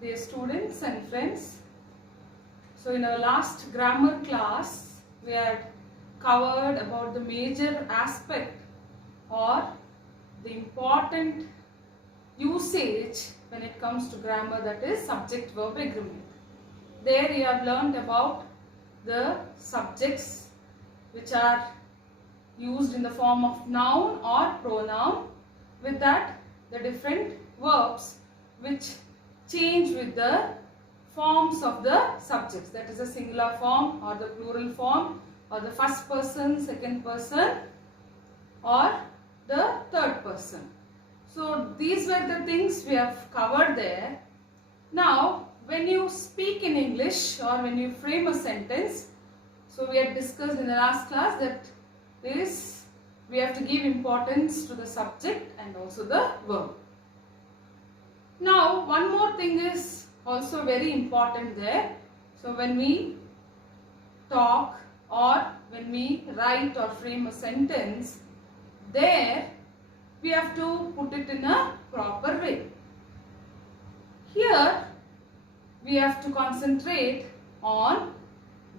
Dear students and friends, so in our last grammar class, we had covered about the major aspect or the important usage when it comes to grammar, that is subject-verb agreement. There you have learnt about the subjects which are used in the form of noun or pronoun. With that, the different verbs which change with the forms of the subjects, that is the singular form or the plural form or the first person, second person or the third person. So these were the things we have covered there. Now when you speak in English or when you frame a sentence, so we had discussed in the last class that we have to give importance to the subject and also the verb. Now one more thing is also very important there. So when we talk or when we write or frame a sentence, there we have to put it in a proper way. Here we have to concentrate on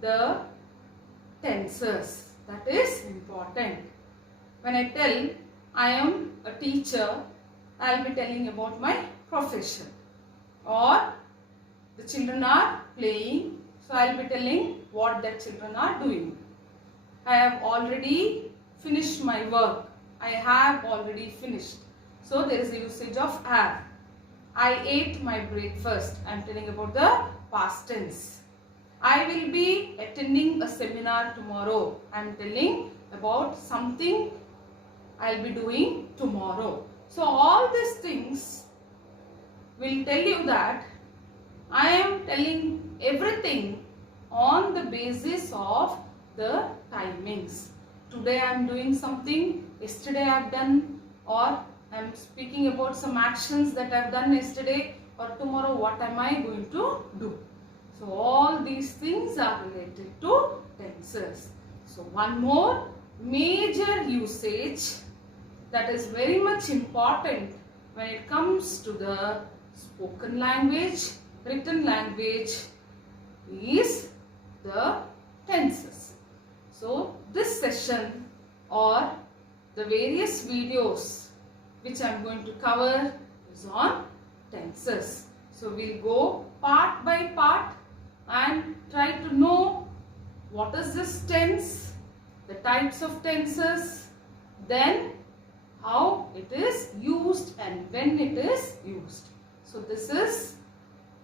the tenses. That is important. When I tell I am a teacher, I will be telling about my profession. Or the children are playing, so I will be telling what the children are doing. I have already finished my work. I have already finished. So there is a usage of have. I ate my breakfast. I am telling about the past tense. I will be attending a seminar tomorrow. I am telling about something I will be doing tomorrow. So all these things will tell you that I am telling everything on the basis of the timings. Today I am doing something, yesterday I have done, or I am speaking about some actions that I have done yesterday, or tomorrow what am I going to do. So all these things are related to tenses. So one more major usage that is very much important when it comes to the spoken language, written language is the tenses. So this session or the various videos which I am going to cover is on tenses. So we'll go part by part and try to know what is this tense, the types of tenses, then how it is used and when it is used. So this is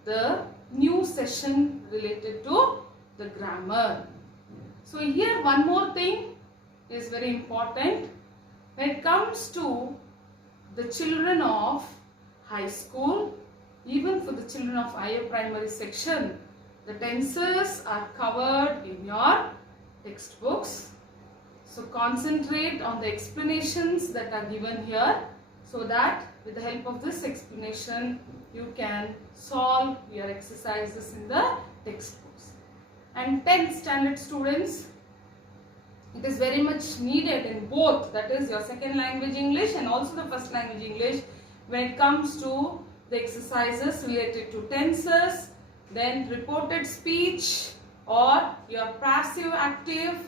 the new session related to the grammar. So here one more thing is very important. When it comes to the children of high school, even for the children of higher primary section, the tenses are covered in your textbooks. So concentrate on the explanations that are given here, so that with the help of this explanation you can solve your exercises in the textbooks. And 10th standard students, it is very much needed in both, that is your second language English and also the first language English, when it comes to the exercises related to tenses, then reported speech or your passive active,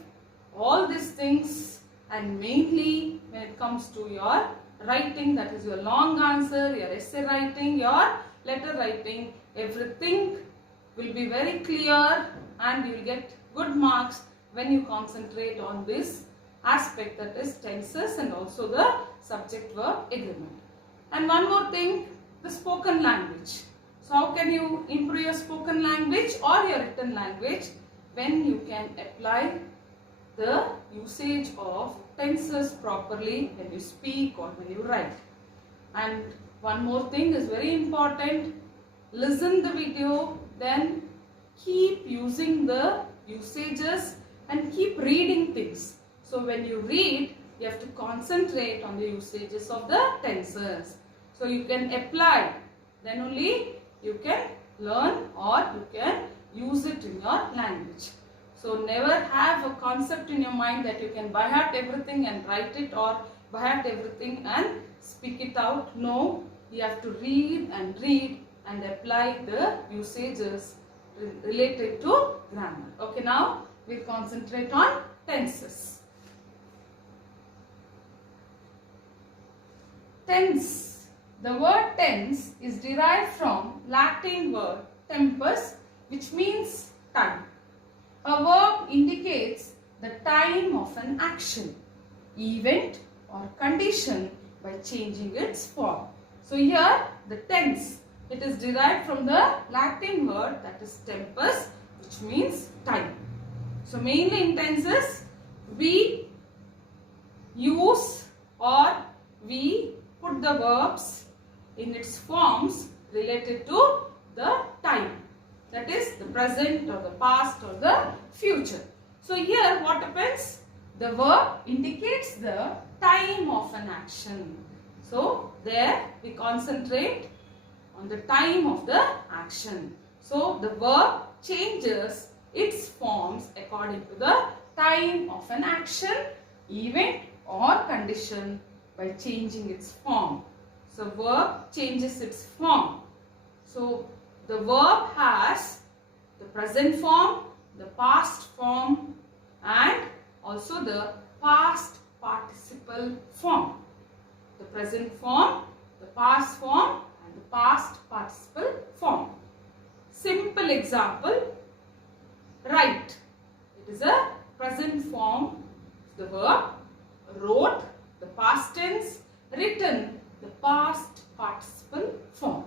all these things, and mainly when it comes to your writing, that is your long answer, your essay writing, your letter writing, everything will be very clear and you will get good marks when you concentrate on this aspect, that is tenses and also the subject-verb agreement. And one more thing, the spoken language. So how can you improve your spoken language or your written language? When you can apply the usage of tenses properly when you speak or when you write. And one more thing is very important, listen the video, then keep using the usages and keep reading things. So when you read, you have to concentrate on the usages of the tenses. So you can apply, then only you can learn or you can use it in your language. So never have a concept in your mind that you can by heart everything and write it, or by heart everything and speak it out. No, you have to read and read and apply the usages related to grammar. Okay, now we'll concentrate on tenses. Tense. The word tense is derived from Latin word tempus, which means time. A verb indicates the time of an action, event or condition by changing its form. So here the tense, it is derived from the Latin word that is tempus, which means time. So mainly in tenses we use or we put the verbs in its forms related to the time. That is the present or the past or the future. So here what happens? The verb indicates the time of an action. So there we concentrate on the time of the action. So the verb changes its forms according to the time of an action, event or condition by changing its form. So verb changes its form. So the verb has the present form, the past form and also the past participle form. The present form, the past form and the past participle form. Simple example, write. It is a present form of the verb. Wrote, the past tense. Written, the past participle form.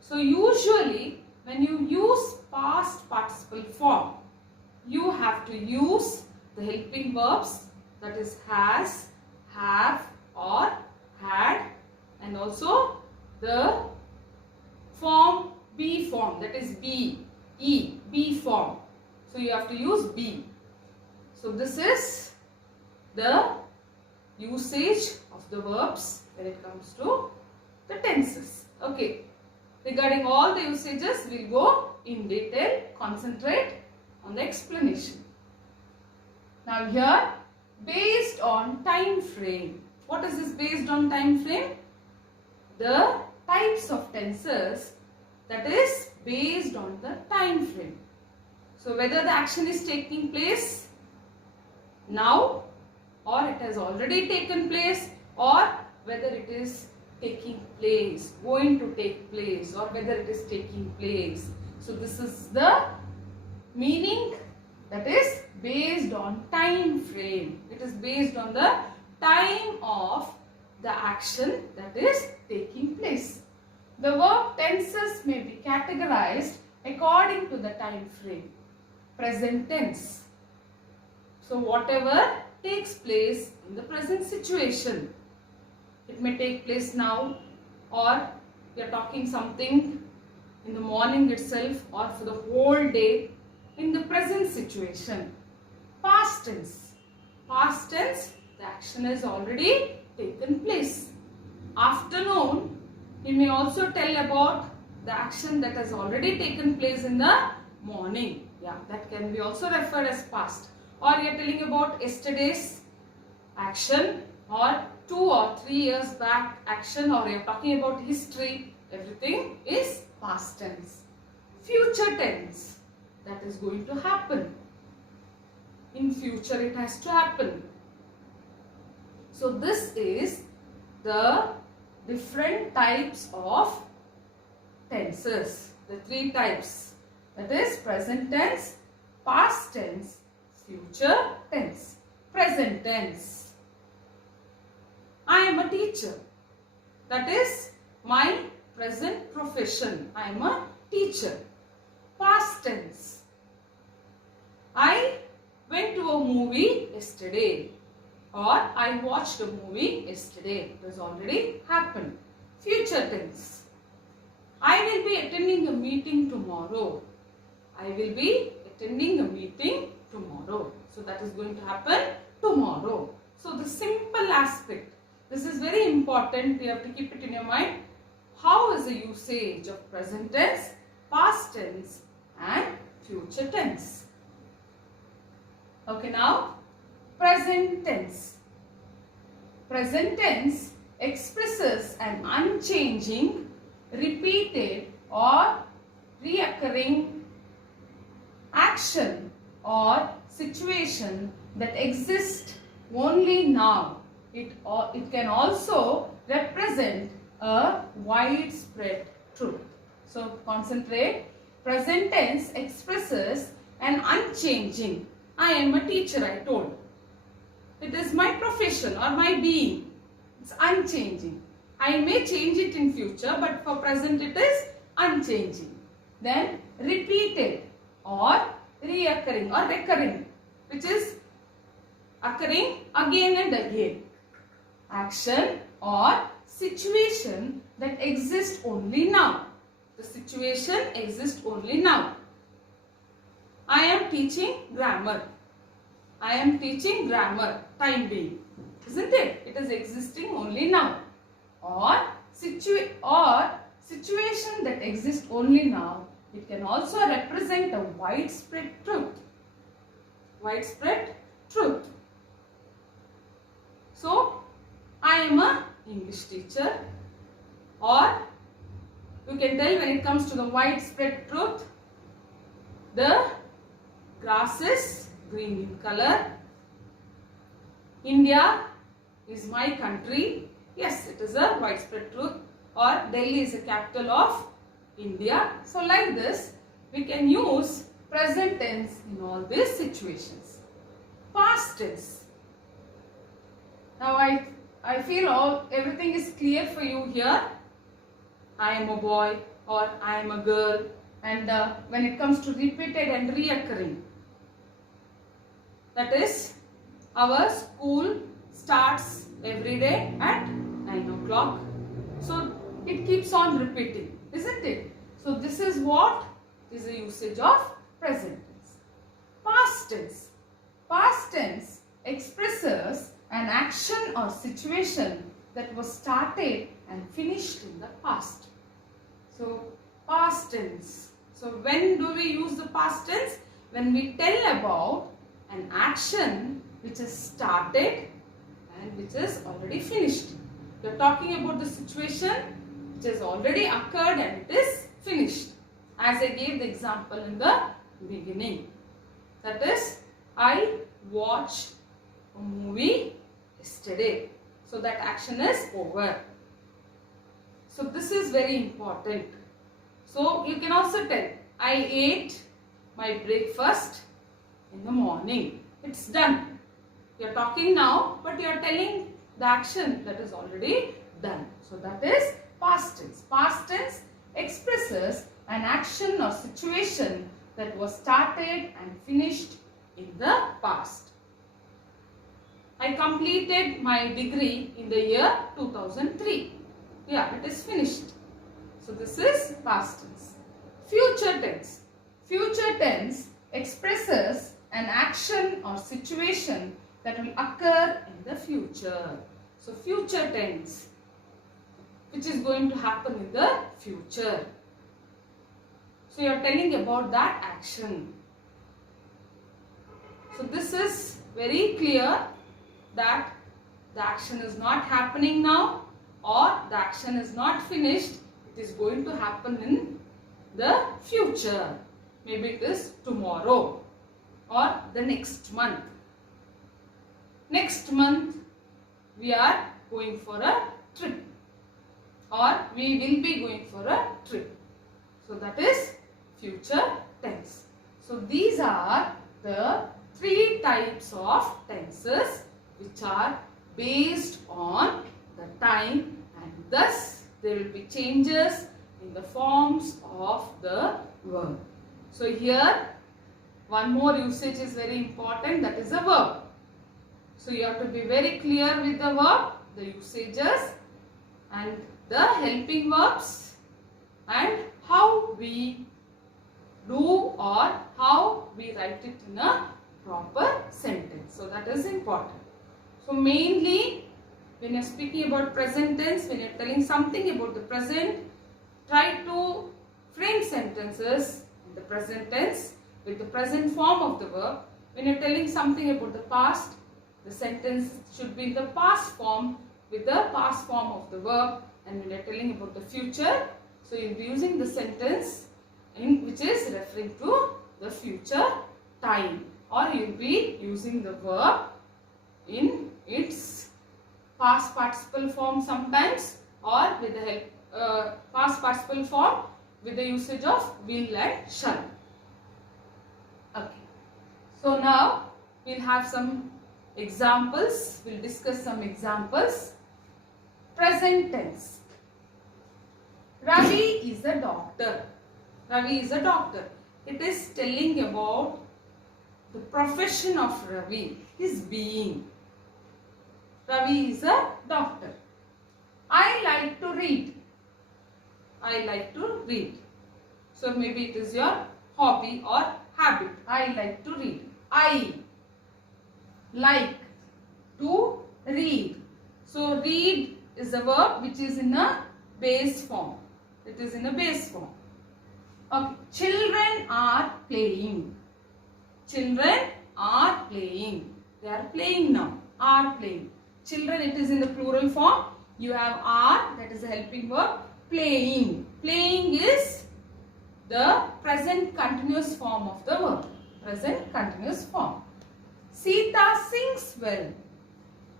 So usually when you use past participle form, you have to use the helping verbs, that is has, have or had, and also the form be form, that is be, be form. So you have to use be. So this is the usage of the verbs when it comes to the tenses. Okay. Regarding all the usages, we will go in detail, concentrate on the explanation. Now here, based on time frame. What is this based on time frame? The types of tenses, that is based on the time frame. So whether the action is taking place now or it has already taken place, or whether it is taking place, going to take place, or whether it is taking place. So this is the meaning, that is based on time frame. It is based on the time of the action that is taking place. The verb tenses may be categorized according to the time frame. Present tense. So whatever takes place in the present situation. It may take place now, or we are talking something in the morning itself or for the whole day in the present situation. Past tense. Past tense, the action has already taken place. Afternoon, we may also tell about the action that has already taken place in the morning. Yeah, that can be also referred as past. Or you are telling about yesterday's action, or 2 or 3 years back action, or you are talking about history. Everything is past tense. Future tense, that is going to happen. In future it has to happen. So this is the different types of tenses. The 3 types, that is present tense, past tense, future tense. Present tense. I am a teacher. That is my present profession. I am a teacher. Past tense. I went to a movie yesterday, or I watched a movie yesterday. It has already happened. Future tense. I will be attending a meeting tomorrow. I will be attending a meeting tomorrow. So that is going to happen tomorrow. So the simple aspect. This is very important. You have to keep it in your mind. How is the usage of present tense, past tense and future tense? Okay, now present tense. Present tense expresses an unchanging, repeated or reoccurring action or situation that exists only now. It can also represent a widespread truth. So concentrate. Present tense expresses an unchanging. I am a teacher, I told. It is my profession or my being. It's unchanging. I may change it in future, but for present it is unchanging. Then repeated or reoccurring or recurring, which is occurring again and again. Action or situation that exists only now. The situation exists only now. I am teaching grammar. I am teaching grammar, time being. Isn't it? It is existing only now. Or situation that exists only now. It can also represent a widespread truth. Widespread truth. So, I am a English teacher. Or you can tell when it comes to the widespread truth, the grass is green in color. India is my country. Yes, it is a widespread truth. Or Delhi is the capital of India. So like this, we can use present tense in all these situations. Past tense. Now I feel everything is clear for you here. I am a boy or I am a girl, and when it comes to repeated and reoccurring, that is, our school starts every day at 9 o'clock. So it keeps on repeating, isn't it? So this is what is the usage of present tense. Past tense. Past tense expresses an action or situation that was started and finished in the past. So past tense. So when do we use the past tense? When we tell about an action which is started and which is already finished. We are talking about the situation which has already occurred and it is finished. As I gave the example in the beginning. That is, I watched a movie yesterday. So that action is over. So this is very important. So you can also tell, I ate my breakfast in the morning. It's done. You are talking now, but you are telling the action that is already done. So that is past tense. Past tense expresses an action or situation that was started and finished in the past. I completed my degree in the year 2003. Yeah, it is finished. So this is past tense. Future tense. Future tense expresses an action or situation that will occur in the future. So future tense, which is going to happen in the future. So you are telling about that action. So this is very clear that the action is not happening now or the action is not finished. It is going to happen in the future. Maybe it is tomorrow or the next month. Next month we are going for a trip or we will be going for a trip. So that is future tense. So these are the three types of tenses which are based on the time, and thus there will be changes in the forms of the verb. So here one more usage is very important, that is a verb. So you have to be very clear with the verb, the usages and the helping verbs and how we do or how we write it in a proper sentence. So that is important. So mainly when you are speaking about present tense, when you are telling something about the present, try to frame sentences in the present tense with the present form of the verb. When you are telling something about the past, the sentence should be in the past form with the past form of the verb. And when you are telling about the future, So you will be using the sentence which is referring to the future time, or you will be using the verb in its past participle form sometimes, or with the help past participle form with the usage of will and shall. Okay. So now we will have some examples. We will discuss some examples. Present tense. Ravi is a doctor. Ravi is a doctor. It is telling about the profession of Ravi, his being. Ravi is a doctor. I like to read. I like to read. So maybe it is your hobby or habit. I like to read. I like to read. So read is a verb which is in a base form. It is in a base form. Okay. Children are playing. Children are playing. They are playing now. Are playing. Children, it is in the plural form. You have are, that is a helping verb. Playing. Playing is the present continuous form of the verb. Present continuous form. Sita sings well.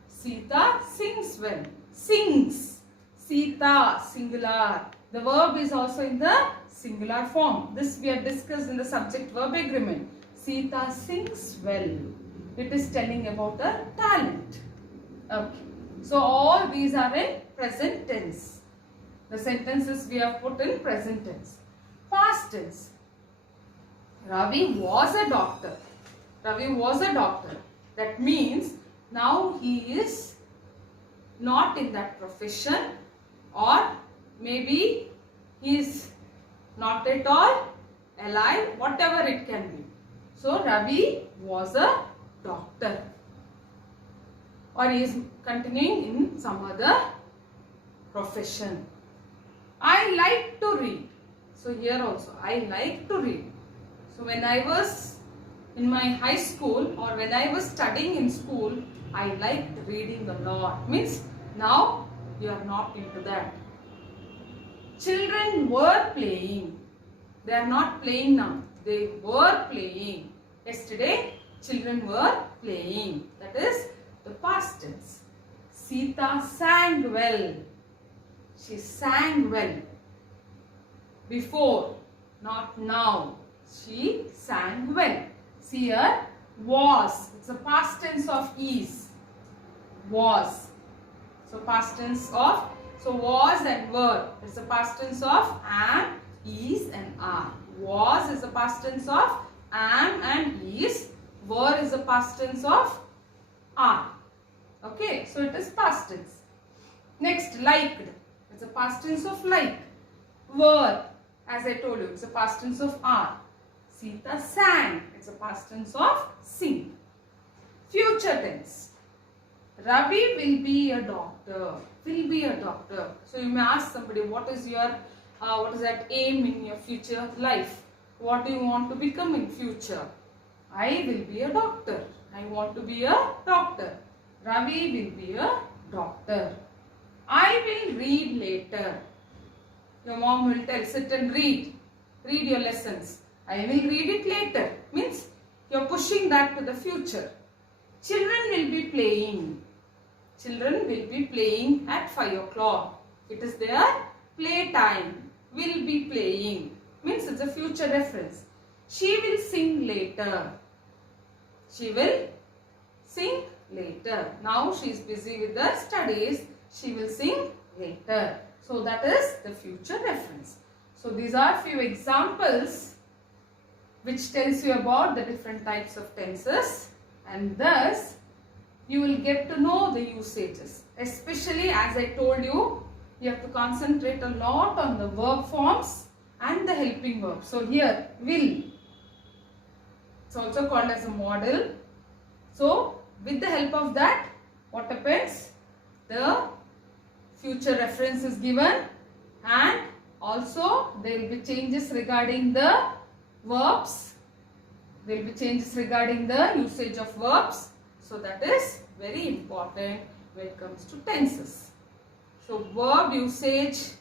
Sita sings well. Sings. Sita, singular. The verb is also in the singular form. This we have discussed in the subject-verb agreement. Sita sings well. It is telling about the talent. Okay. So all these are in present tense. The sentences we have put in present tense. Past tense. Ravi was a doctor. Ravi was a doctor. That means now he is not in that profession, or maybe he is not at all alive, whatever it can be. So Ravi was a doctor, or he is continuing in some other profession. I like to read. So here also I like to read. So when I was in my high school, or when I was studying in school, I liked reading a lot. Means now you are not into that. Children were playing. They are not playing now. They were playing. Yesterday, children were playing. That is the past tense. Sita sang well. She sang well. Before, not now. She sang well. See here, was. It's a past tense of is. Was. So past tense of, so was and were. It's a past tense of am, is and are. Was is a past tense of am and is. Were is a past tense of are. Okay, so it is past tense. Next, liked. It's a past tense of like. Were, as I told you, it's a past tense of are. Sita sang. It's a past tense of sing. Future tense. Ravi will be a doctor. Will be a doctor. So you may ask somebody, what is your, what is that aim in your future life? What do you want to become in future? I will be a doctor. I want to be a doctor. Ravi will be a doctor. I will read later. Your mom will tell, sit and read. Read your lessons. I will read it later. Means you are pushing that to the future. Children will be playing. Children will be playing at 5 o'clock. It is their play time. Will be playing. Means it's a future reference. She will sing later. She will sing later. Now she is busy with the studies. She will sing later. So that is the future reference. So these are few examples which tells you about the different types of tenses, and thus you will get to know the usages. Especially, as I told you, you have to concentrate a lot on the verb forms and the helping verb. So here, will. It's also called as a model. So with the help of that, what happens? The future reference is given, and also there will be changes regarding the verbs. There will be changes regarding the usage of verbs. So that is very important when it comes to tenses. So verb usage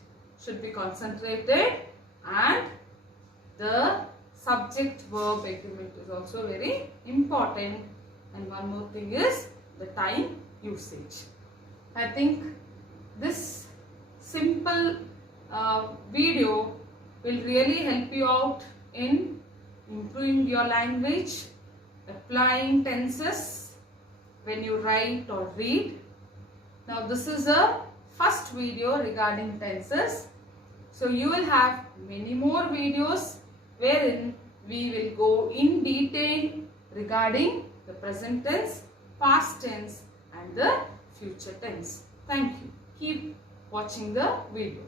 should be concentrated, and the subject verb agreement is also very important. And one more thing is the time usage. I think this simple video will really help you out in improving your language, applying tenses when you write or read. Now this is a first video regarding tenses. So you will have many more videos wherein we will go in detail regarding the present tense, past tense and the future tense. Thank you. Keep watching the video.